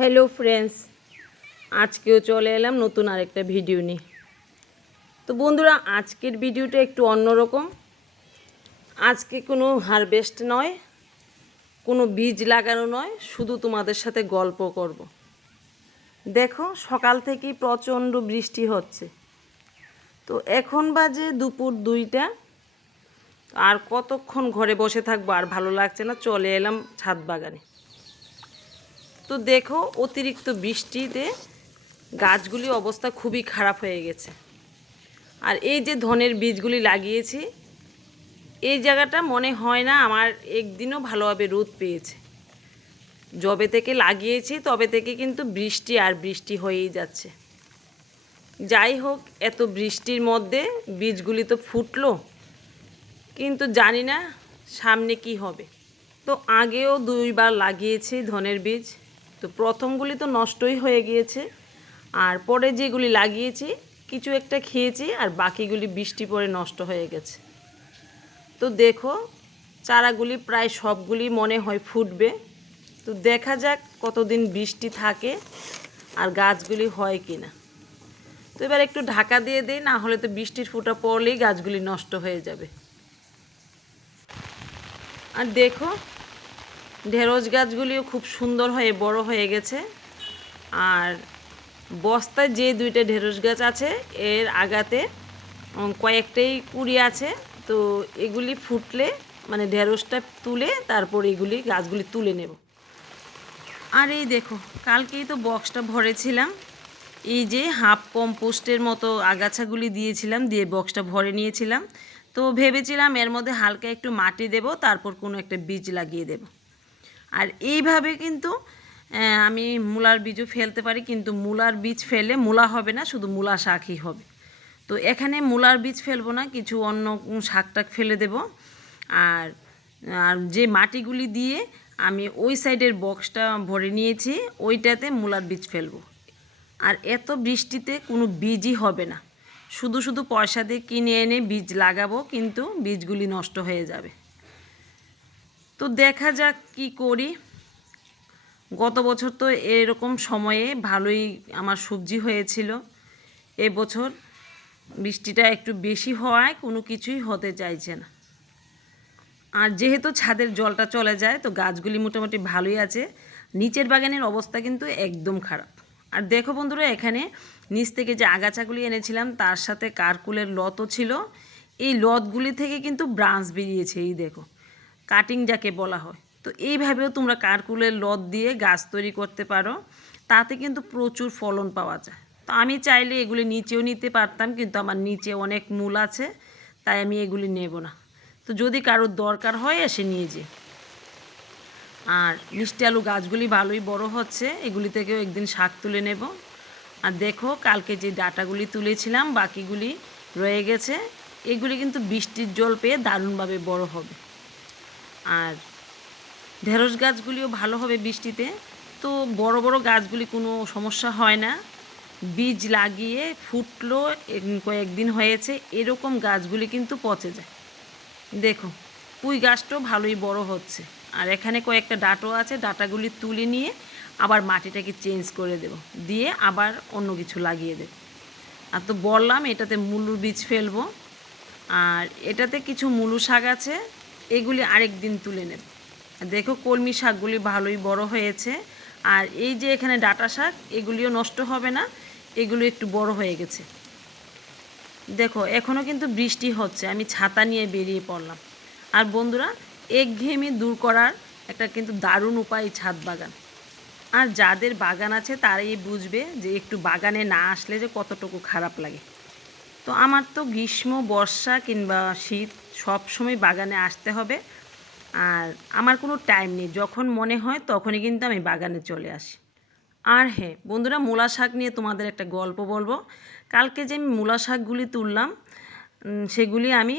Hello friends আজকেও চলে এলাম নতুন আরেকটা ভিডিও নিয়ে। তো বন্ধুরা, আজকের ভিডিওটা একটু অন্যরকম। আজকে কোনো হারভেস্ট নয়, কোনো বীজ লাগানো নয়, শুধু তোমাদের সাথে গল্প করব। দেখো, সকাল থেকেই প্রচণ্ড বৃষ্টি হচ্ছে। তো এখন বাজে দুপুর দুইটা। আর কতক্ষণ ঘরে বসে থাকব আর ভালো লাগছে না, চলে এলাম ছাদ বাগানে। তো দেখো অতিরিক্ত বৃষ্টিতে গাছগুলি অবস্থা খুবই খারাপ হয়ে গেছে। আর এই যে ধনের বীজগুলি লাগিয়েছি, এই জায়গাটা মনে হয় না আমার একদিনও ভালোভাবে রোদ পেয়েছে। যবে থেকে লাগিয়েছি, তবে থেকে কিন্তু বৃষ্টি আর বৃষ্টি হয়েই যাচ্ছে। যাই হোক, এত বৃষ্টির মধ্যে বীজগুলি তো ফুটলো, কিন্তু জানি না সামনে কি হবে। তো আগেও দুইবার লাগিয়েছি ধনের বীজ। তো প্রথমগুলি তো নষ্টই হয়ে গিয়েছে। আর পরে যেগুলি লাগিয়েছি, কিছু একটা খেয়েছি আর বাকিগুলি বৃষ্টি পরে নষ্ট হয়ে গেছে। তো দেখো, চারাগুলি প্রায় সবগুলি মনে হয় ফুটবে। তো দেখা যাক কতদিন বৃষ্টি থাকে আর গাছগুলি হয় কি না তো এবার একটু ঢাকা দিয়ে দিই, না হলে তো বৃষ্টির ফুটা পড়লেই গাছগুলি নষ্ট হয়ে যাবে। আর দেখো ঢেঁড়স গাছগুলিও খুব সুন্দর হয়ে বড় হয়ে গেছে। আর বস্তায় যে দুইটা ঢেঁড়স গাছ আছে, এর আগাতে কয়েকটাই কুড়ি আছে। তো এগুলি ফুটলে মানে ঢেঁড়সটা তুলে তারপর এগুলি গাছগুলি তুলে নেব। আর এই দেখো, কালকেই তো বক্সটা ভরেছিলাম। এই যে হাফ কম্পোস্টের মতো আগাছাগুলি দিয়েছিলাম, দিয়ে বক্সটা ভরে নিয়েছিলাম। তো ভেবেছিলাম এর মধ্যে হালকা একটু মাটি দেব, তারপর কোনো একটা বীজ লাগিয়ে দেব। আর এইভাবে কিন্তু আমি মূলার বীজও ফেলতে পারি, কিন্তু মূলার বীজ ফেলে মূলা হবে না, শুধু মূলা শাকই হবে। তো এখানে মূলার বীজ ফেলব না, কিছু অন্য শাক টাক ফেলে দেব। আর আর যে মাটিগুলি দিয়ে আমি ওই সাইডের বক্সটা ভরে নিয়েছি, ওইটাতে মূলার বীজ ফেলব। আর এত বৃষ্টিতে কোনো বীজই হবে না। শুধু শুধু পয়সা দিয়ে কিনে এনে বীজ লাগাবো, কিন্তু বীজগুলি নষ্ট হয়ে যাবে। তো দেখা যাক কি করি। গত বছর তো এরকম সময়ে ভালোই আমার সবজি হয়েছিল। এবছর বৃষ্টিটা একটু বেশি হওয়ায় কোনো কিছুই হতে চাইছে না। আর যেহেতু ছাদের জলটা চলে যায়, তো গাছগুলি মোটামুটি ভালোই আছে। নিচের বাগানের অবস্থা কিন্তু একদম খারাপ। আর দেখো বন্ধুরা, এখানে নিচ থেকে যে আগাছাগুলি এনেছিলাম, তার সাথে কারকুলের লতও ছিল। এই লতগুলি থেকে কিন্তু ব্রাঞ্চ বেরিয়েছে, এই দেখো। কাটিং যাকে বলা হয়। তো এইভাবেও তোমরা কারকুলের লত দিয়ে গাছ তৈরি করতে পারো। তাতে কিন্তু প্রচুর ফলন পাওয়া যায়। তো আমি চাইলে এগুলি নিচেও নিতে পারতাম, কিন্তু আমার নিচে অনেক মূল আছে, তাই আমি এগুলি নেব না। তো যদি কারোর দরকার হয়, এসে নিয়ে যে আর মিষ্টি আলু গাছগুলি ভালোই বড় হচ্ছে, এগুলি থেকেও একদিন শাক তুলে নেব। আর দেখো, কালকে যে ডাটাগুলি তুলেছিলাম, বাকিগুলি রয়ে গেছে। এগুলি কিন্তু বৃষ্টির জল পেয়ে দারুণভাবে বড় হবে। আর ঢেঁড়স গাছগুলিও ভালো হবে বৃষ্টিতে। তো বড় বড় গাছগুলি কোনো সমস্যা হয় না। বীজ লাগিয়ে ফুটলো কয়েকদিন হয়েছে, এরকম গাছগুলি কিন্তু পচে যায়। দেখো, পুঁই গাছটাও ভালোই বড় হচ্ছে। আর এখানে কয়েকটা ডাঁটো আছে, ডাঁটাগুলি তুলে নিয়ে আবার মাটিটাকে চেঞ্জ করে দেব। দিয়ে আবার অন্য কিছু লাগিয়ে দেব। আর তো বললাম, এটাতে মুলুর বীজ ফেলব। আর এটাতে কিছু মুলু শাক আছে এগুলি আরেক দিন তুলে নেব। দেখো কলমি শাকগুলি ভালোই বড় হয়েছে। আর এই যে এখানে ডাটা শাক, এগুলিও নষ্ট হবে না, এগুলো একটু বড় হয়ে গেছে। দেখো এখনও কিন্তু বৃষ্টি হচ্ছে, আমি ছাতা নিয়ে বেরিয়ে পড়লাম। আর বন্ধুরা, একঘেয়েমি দূর করার একটা কিন্তু দারুণ উপায় ছাদ বাগান। আর যাদের বাগান আছে তারাই বুঝবে যে একটু বাগানে না আসলে যে কতটুকু খারাপ লাগে। তো আমার তো গ্রীষ্ম, বর্ষা কিংবা শীত সব সময় বাগানে আসতে হবে। আর আমার কোনো টাইম নেই। যখন মনে হয় তখনই কিন্তু আমি বাগানে চলে আসি। আর হ্যাঁ বন্ধুরা মূলা শাক নিয়ে তোমাদের একটা গল্প বলব। কালকে যে আমি মূলা শাকগুলি তুললাম সেগুলি আমি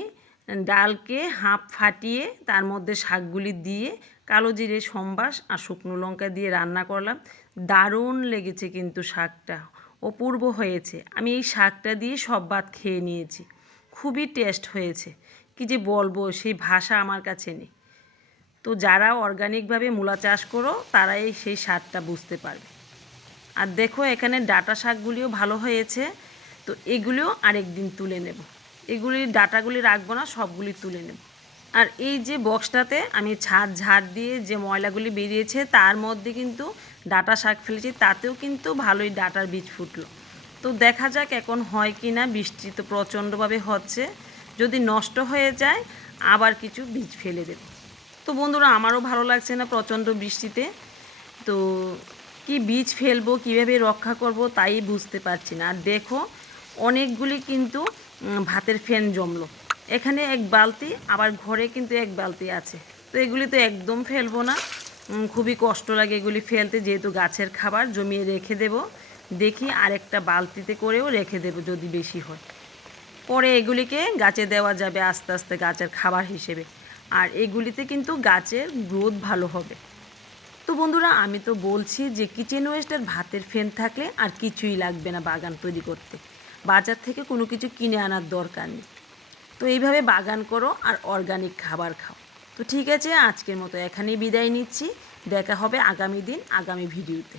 ডালকে হাঁপ ফাটিয়ে তার মধ্যে শাকগুলি দিয়ে কালো জিরে, সম্বাস আর শুকনো লঙ্কা দিয়ে রান্না করলাম। দারুণ লেগেছে কিন্তু শাকটা। অপূর্ব হয়েছে। আমি এই শাকটা দিয়ে সব ভাত খেয়ে নিয়েছি। খুবই টেস্ট হয়েছে। কি যে বলব, সেই ভাষা আমার কাছে নেই। তো যারা অর্গানিকভাবে মূলা চাষ করো, তারাই সেই স্বাদটা বুঝতে পারবে। আর দেখো, এখানে ডাটা শাকগুলিও ভালো হয়েছে। তো এগুলিও আরেকদিন তুলে নেব। এগুলির ডাটাগুলি রাখব না, সবগুলি তুলে নেব। আর এই যে বক্সটাতে আমি ছাদ ঝাড় দিয়ে যে ময়লাগুলি বেরিয়েছে, তার মধ্যে কিন্তু ডাটা শাক ফেলেছি, তাতেও কিন্তু ভালোই ডাটার বীজ ফুটলো। তো দেখা যাক এখন হয় কি না, বৃষ্টি তো প্রচণ্ডভাবে হচ্ছে, যদি নষ্ট হয়ে যায় আবার কিছু বীজ ফেলে দেব। তো বন্ধুরা, আমারও ভালো লাগছে না প্রচণ্ড বৃষ্টিতে, তো কি বীজ ফেলব, কীভাবে রক্ষা করব তাই বুঝতে পারছি না। আর দেখো, অনেকগুলি কিন্তু ভাতের ফ্যান জমলো। এখানে এক বালতি, আবার ঘরে কিন্তু এক বালতি আছে। তো এগুলি তো একদম ফেলব না। খুবই কষ্ট লাগে এগুলি ফেলতে, যেহেতু গাছের খাবার জমিয়ে রেখে দেব। দেখি আরেকটা বালতিতে করেও রেখে দেব যদি বেশি হয়। পরে এগুলিকে গাছে দেওয়া যাবে আস্তে আস্তে গাছের খাবার হিসেবে। আর এগুলিতে কিন্তু গাছের গ্রোথ ভালো হবে। তো বন্ধুরা, আমি তো বলছি যে কিচেন ওয়েস্টের ভাতের ফেন থাকলে আর কিছুই লাগবে না বাগান তৈরি করতে। বাজার থেকে কোনো কিছু কিনে আনার দরকার নেই। তো এইভাবে বাগান করো আর অর্গানিক খাবার খাও। তো ঠিক আছে, আজকের মতো এখানেই বিদায় নিচ্ছি। দেখা হবে আগামী দিন, আগামী ভিডিওতে